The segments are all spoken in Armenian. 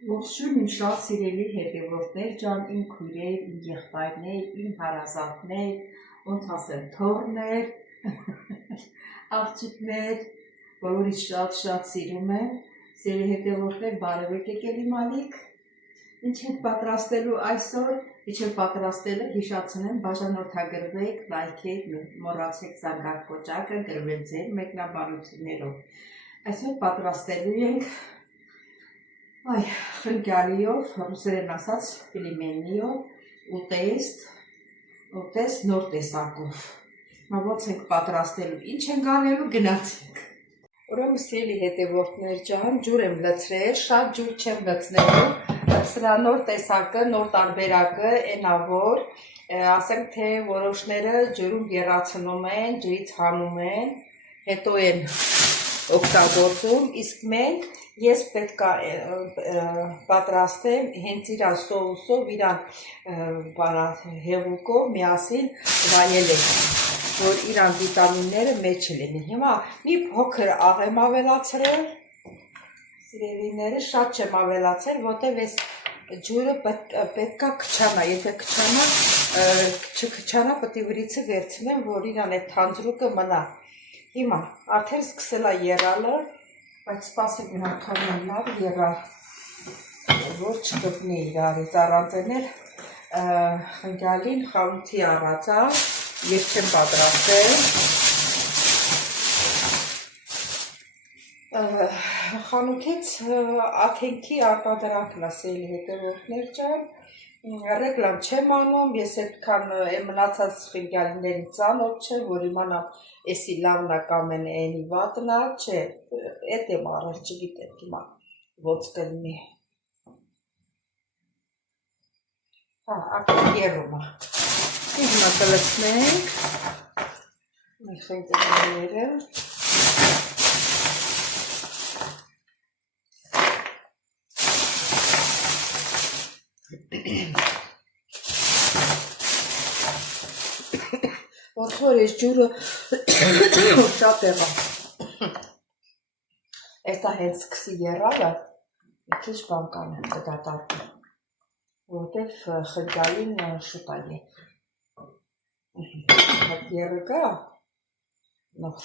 Ողջույն իմ շատ սիրելի հետևորդներ ջան, իմ քույրեր, իմ եղբայրներ, իմ հարազատներ, ոնց ասեմ, թոռներ, աղջիկներ, բոլորից շատ սիրում եմ, սիրելի հետևորդներ, բարև եկեք էլի մալիք, ինչ ենք պատրաստելու այսօր, իջել պատրաստելը հիշացնեմ, բաժանորդագրվեք, լայքեք, մոռացեք զանգակ կոճակը, գրվել ձեր մեկնաբանություններով, այսօր պատրաստելու ենք Այ, խնկյալիով, ռուսերեն ասած պիլիմեննիով, ուտեստ նոր տեսակով։ Ոնց ենք պատրաստելու, ինչ ենք անելու, գնացինք։ Ուրեմն սիրելի հետևորդներ ջան, ջուր եմ լցրել, շատ ջուր չեմ լցնելու, սրա նոր տեսակը, նոր տարբերակը, այնա որ, ասենք թե որոշները ջրում եռացնում են, ջրից հանում են, հետո են օգտագործում, իսկ մենք ես պետք է պատրաստեմ հենց իրան սոուսով, իրան հեղուկով միասին վայելենք, որ իրան վիտամինները մեջը լինի։ Հիմա մի փոքր աղ եմ ավելացրել, սիրելիները շատ չեմ ավելացրել, որտև այս ջուրը պետք է քչանա, եթե չքչանա, պետք է վրիցը վերցնեմ, որ իրան այդ թանձրուկը մնա։ Հիմա արդեն սկսել է եռալը, բայց սպասեք նախքան լավ եռալ, որ չգտնի իրարից առանձնել խնկյալին խանութի առածալ, ես չեմ պատրաստել, խանութից աթենքի արտադրանքն է սիրելի հետևորդներ ջան, ռեկլամ չեմ անում, ես այդքան մնացած խնկյալիների ծանոթ չեմ, որ իմանամ էսի լավն է կամ էնի վատն է, չէ, էդ եմ առել, չգիտեմ հիմա ոնց կլինի։ Արդեն եռում է։ Հիմա կլցնենք մեր խնկյալիները։ Ոնց որ այս ջուրը շատ եղա, այստա հենց սկսի եռալը, մի քիչ բան կանեմ կդատարկեմ, որտև խնկյալին շուտ է հետ եռը կա, նոր։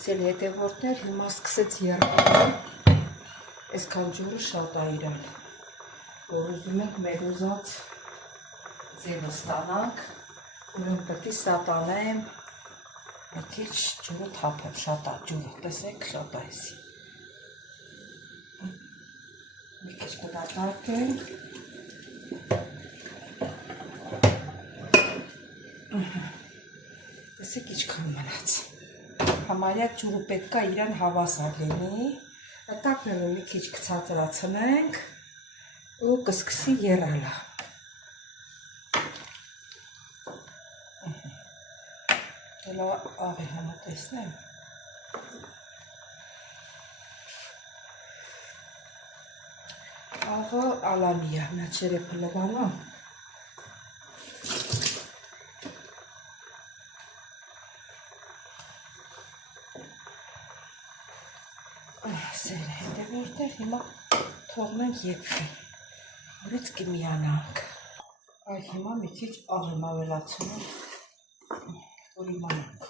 Սել հետևորդներ հիմա սկսեց եռալ, այսքան ջուրը շատ է իրան, որ ուզում ենք մեր ուզած ձևը ստանանք, ուրեմն պետք է սատանեմ, մի քիչ ջուրը թափեմ, շատ է ջուրը, տեսեք, շատ է էսի։ Մի քիչ կդատարկենք։ Տեսեք ինչքան մնաց։ Համարյա ջուրը պետք է իրան հավասար լինի, տակնելու մի քիչ կցածրացնենք ու կսկսի եռալը։ Հելա աղի համը տեսնեմ։ Աղը ալալիա, նա չերեպը լվանա։ Սեր հետևորդներ հիմա թողնենք եփվի, որից կմիանանք։ Այ հիմա մի քիչ աղ եմ ավելացնում, որ իմանանք։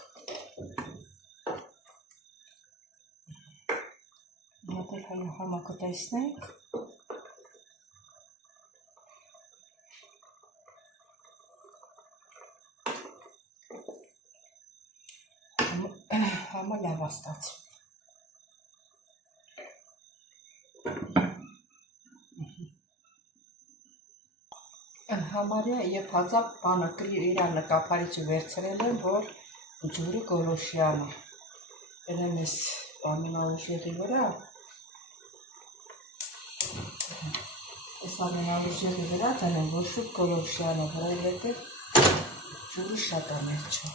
Մատել հայը համա կտեսնենք։ Համը լավ աստաց։ Համարյա եփածապ բանը իրան նկապարիչը վերցրել եմ, որ ջուրը գոլոշյանը։ Երեմ ես ամենաուժեղի վրա, ես ամենաուժեղի վրա դնեմ, որ շուտ գոլոշյանը վրա, հետև ջուրը շատ է մերջը։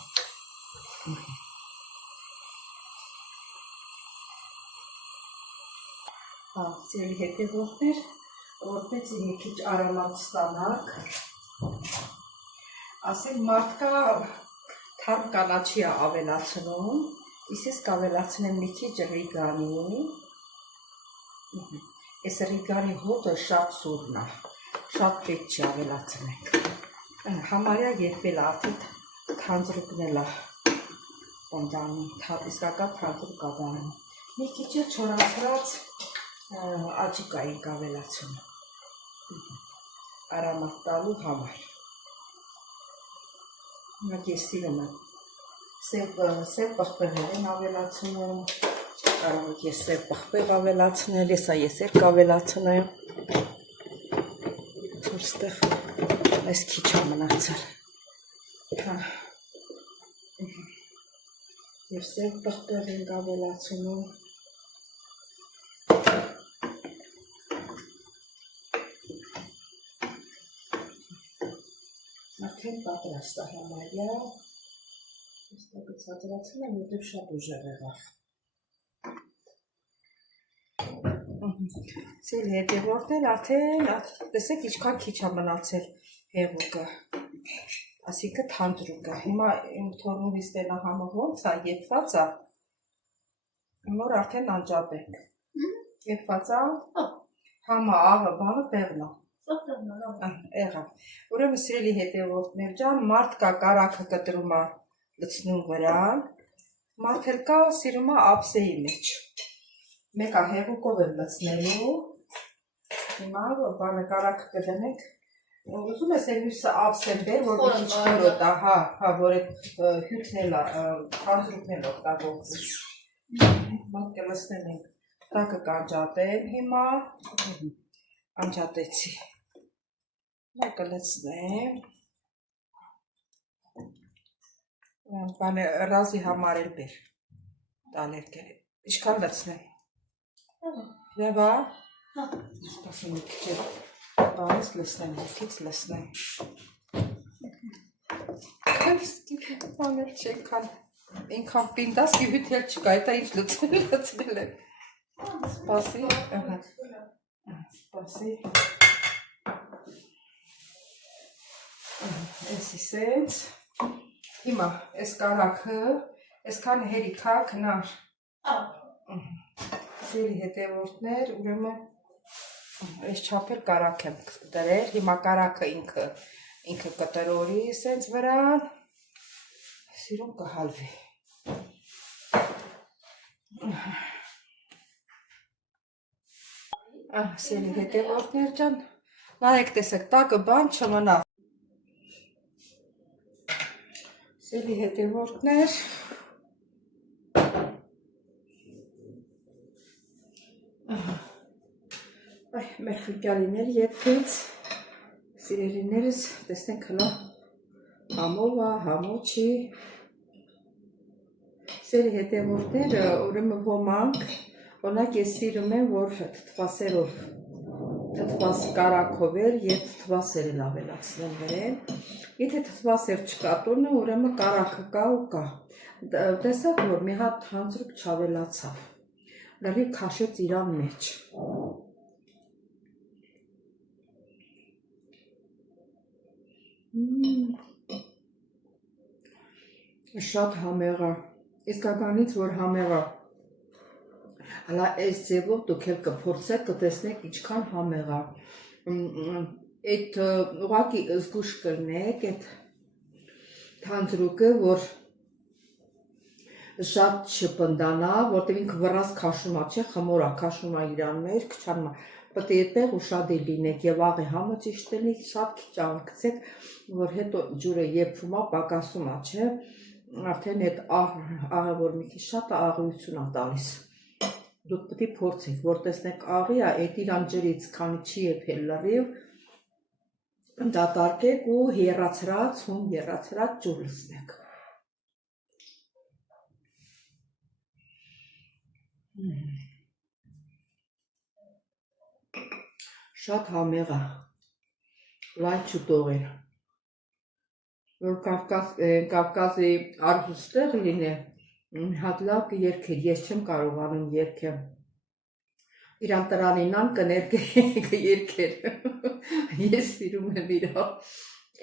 Սիրելի հետևորդներ, որպեսզի մի քիչ արոմատ ստանանք, ասել մարդկա թարմ կանաչի է ավելացնում, իսկ կավելացնեմ մի քիչ ռիգանի, այս ռիգանի հոտը շատ սուրն է, շատ պետք չի ավելացնենք, համարյա երբել արդեն թանձրուկնել է պնդանի, իսկական թանձրուկ է դառնում, մի քիչ չորացրած աճիկային կավելացնում, արամատ տալու համար, ես սիրում եմ սև պղպեղեր են ավելացնում, կարող եք ես սև պղպեղ ավելացնել, ես էլ կավելացնեմ, որստեղ այս քիչ է մնացել, և սև պղպեղ ենք ավելացնում, արդեն պատրաստ է համարյա, Սատրացում եմ, որտև շատ ուժեղ եղավ։ Սել հետևորդներ արդեն, տեսեք ինչքան քիչ է մնացել հեղուկը, ասիկը թանձրուկը։ Հիմա իմ թորմուրից տենա համը ոնց է, եփված է, նոր արդեն անջատենք։ Եփված է, համը, աղը, բանը տեղն է։ Եղավ։ Ուրեմն սիրելի հետևորդներ ջան, մարդ կա կարագը կտրում է լցնում վրան, մարդ էլ կա սիրում է ափսեի մեջ, մեկը հեղուկով եմ լցնելու, հիմա բանը կարագը կդնենք, ուզում ես էլ մյուսը ափսեն բեր, որ մի քիչ հորոտ է, որ այդ հյութն էլ թանձրուկն էլ օգտագործի, մարդ կլցնեմ ենք, տակը կանջատեմ հիմա, անջատեցի, կլցնեմ, բանը ռազի համար էլ բեր, տալերկեր, ինչքան լցնեմ, լևա, սպասում մի քիչ բանից լցնեմ, հեքից լցնեմ, բաներ չենքան, ինքան պինդասկի հյութ էլ չկա, էտա ինչ լցնել եմ, սպասի, սպասի, էսի սենց, հիմա, այս կարագը, այսքան հերիքա քնար, սերի հետևորդներ, ուրեմն, այս չապել կարագ եմ դրել, հիմա կարագը ինքը կտրորի սենց վրան, սիրում կհալվի, սերի հետևորդներ ջան, նայեք տեսեք, տակը բան չմնա, Սելի հետևորդներ, մեր խիկյալիներ եփվեց, սիրելիներս, տեսնենք հլա համով է, համով չի, Սելի հետևորդները, ուրեմն ոմանք, օրինակ ես սիրում եմ, որ թթվասերով, թթվաս կարագով էր և թթվասեր էլ ավելացնեմ վերեն, եթե թթվասեր չկա տունը, ուրեմն կարագը կա ու կա, տեսակ, որ մի հատ թանձրուկ չավելացավ, լրիվ քաշեց իրան մեջ, շատ համեղ է, իսկականից որ համեղ է, հլա այս ձևով դուք էլ կփորձեք, կտեսնեք ինչքան համեղ է, այդ ուղղակի զգուշ կրնեք, այդ թանձրուկը, որ շատ չպնդանա, որտև ինքը վռած քաշում է, չէ, խմոր է, քաշում է իրան մեջ, քչանում է, պետք է այդտեղ ուշադիր լինեք եւ աղի համը ճիշտ լինի, շատ քիչ աղ գցեք, որ հետո ջուրը եփվում է, պակասում է, չէ, արդեն այդ աղը, որ մի քիչ շատ է, աղիություն է տալիս։ Դուք պետք է փորձեք, որ տեսնեք աղի է, այդ իրան ջրից քանի չի եփել լրիվ, դատարկեք ու հեռացրած, հում հեռացրած ջուր լցնեք։ Շատ համեղ է, լայն չուտողեր, որ Կավկազի արհուստեղ լինե, հատ լավ կերքեր, ես չեմ կարողանում երգեմ, իրան տրանինան կներգեր, ես սիրում եմ իրա,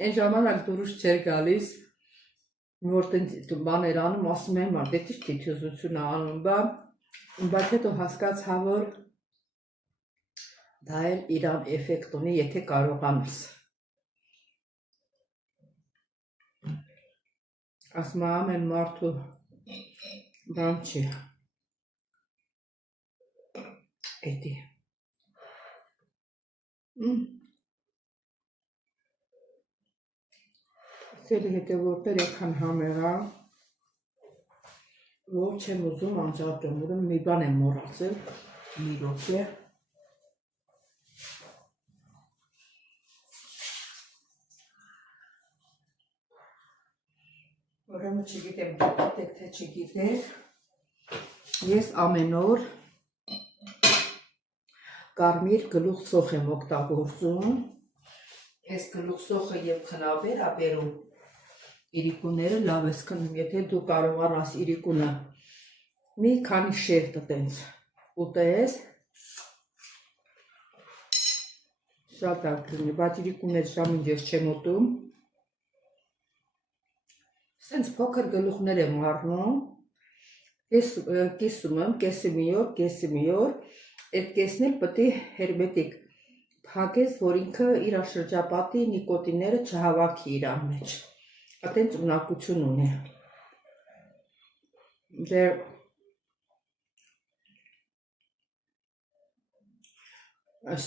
Այն ժամանակ դուրս չէր գալիս, որտեղ բաներ անում, ասում եմ, դե ճիշտ թիթյուզություն անում, բայց հետո հասկացա, որ դա էլ իրան էֆեկտ ունի, եթե կարողանաս։ Ասում եմ, ամեն մարդու բան չի։ Էդի։ Սելի հետևորդներ եկան համեղա, որ չեմ ուզում անջատեմ, ուրեմն մի բան եմ մոռացել, մի րոպե։ Ուրեմն չգիտեմ, գիտեք թե չգիտեք, ես ամեն օր կարմիր գլուխսոխ եմ օգտագործում, ես գլուխսոխը և խնաբեր ապերում, իրիկունները լավ ես քնում, եթե դու կարողանաս իրիկունը մի քանի շերտ տենց ուտես, շատ լավ կլինի, բայց իրիկունները ժամին ես չեմ ուտում, սենց փոքր գլուխներ եմ առնում, կիսում եմ, կեսի մի օր, այդ կեսն էլ պետք է հերմետիկ փակես, որ ինքը իր շրջապատի նիկոտինները չհավաքի իրան մեջ, այտենց ունակություն ունի, դե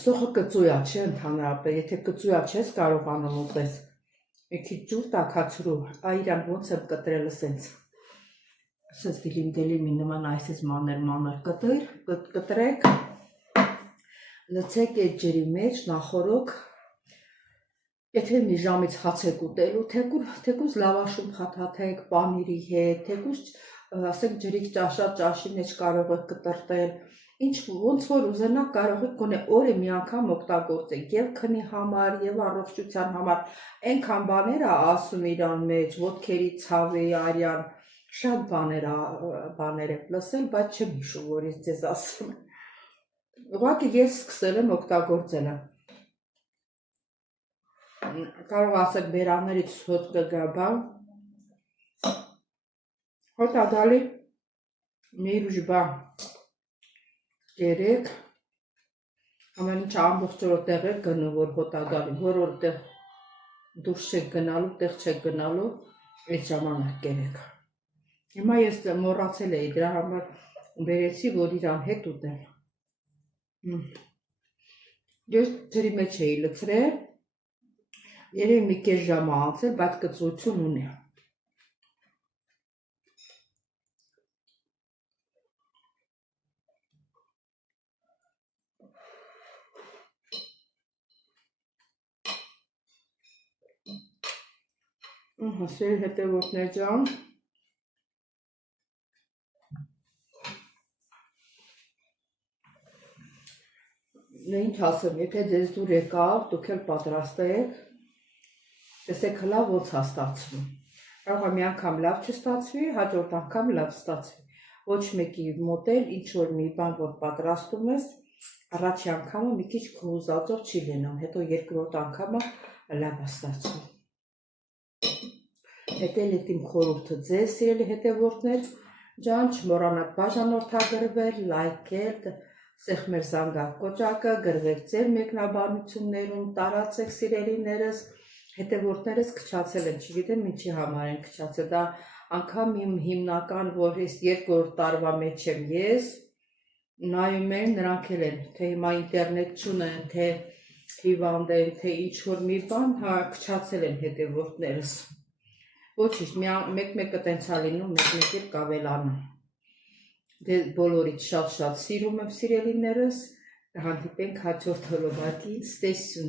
սոխը կծույա չէ ընդհանրապես, եթե կծույա չես կարողանում ուտես, մի քիչ ջուր տաքացրու, իրան ոնց եմ կտրել սենց դիլիմի նման այսպես մանր կտրեք, լցեք այդ ջրի մեջ, նախորոք, եթե մի ժամից հաց եք ուտելու, թեկուզ լավաշում փաթաթեք պանիրի հետ, թեկուզ ասենք ջրիկ ճաշի մեջ կարող եք կտրտել, ոնց որ ուզենաք կարող եք գոնե օրը մի անգամ օգտագործեք, և քնի համար, և առողջության համար, այնքան բաներ ա ասում իրան մեջ, ոտքերի ցավի, արյան, շատ բաներ եք լսել, բայց չեմ հիշում, որ ես ձեզ ասում եմ, ուղղակի ես սկսել եմ օգտագործել եմ, կարող ասեք բերաններից հոտ կգա, բան, հոտ ադալի մի ուժ բան կերեք, ամեն ինչ ամբողջ օր տեղ եք գնում, որ հոտ ադալի, որ տեղ դուրս չեք գնալու, տեղ չեք գնալու, այդ ժամանակ կերեք։ Հիմա ես մոռացել էի դրա համար բերեցի, որ իրան հետ ուտեմ։ Ես ջրի մեջ էի լցրել, երևի մի կես ժամ ա անցել, բայց կծություն ունի։ Սեր հետևորդներ ջան, ինչ ասեմ, եթե ձեզ դուր եկավ, դուք էլ պատրաստեք, տեսեք հլա ոնց ա ստացվում, կարող է մի անգամ լավ չստացվի, հաջորդ անգամ լավ ստացվի, ոչ մեկի մոտ էլ ինչ որ մի բան, որ պատրաստում ես, առաջի անգամը մի քիչ քո ուզածով չի լինում, հետո երկրորդ անգամը լավ ա ստացվում։ Հետ էլ իմ խորհուրդը ձեզ, սիրելի հետևորդներ ջան, չմոռանաք բաժանորդագրվել, լայքել, սեղմել զանգակ կոճակը, գրվեք ձեր մեկնաբանություններում, տարածեք սիրելիներս, հետևորդներս քչացել են, չգիտեմ ինչի համար են քչացել, դա անգամ իմ հիմնական, որ ես երկրորդ տարվա մեջ եմ ես, նայում են, նրանք էլ են, թե հիմա ինտերնետ չունեն, թե հիվանդ են, թե ինչ որ մի բան, քչացել են հետևորդներս։ Ոչինչ, մեկ-մեկը տենց ա լինում, մեկ-մեկ էլ կավելանում։ Դե բոլորից շատ-շատ սիրում եմ սիրելիներս, հանդիպենք հաջորդ հոլովակի, ստեսություն։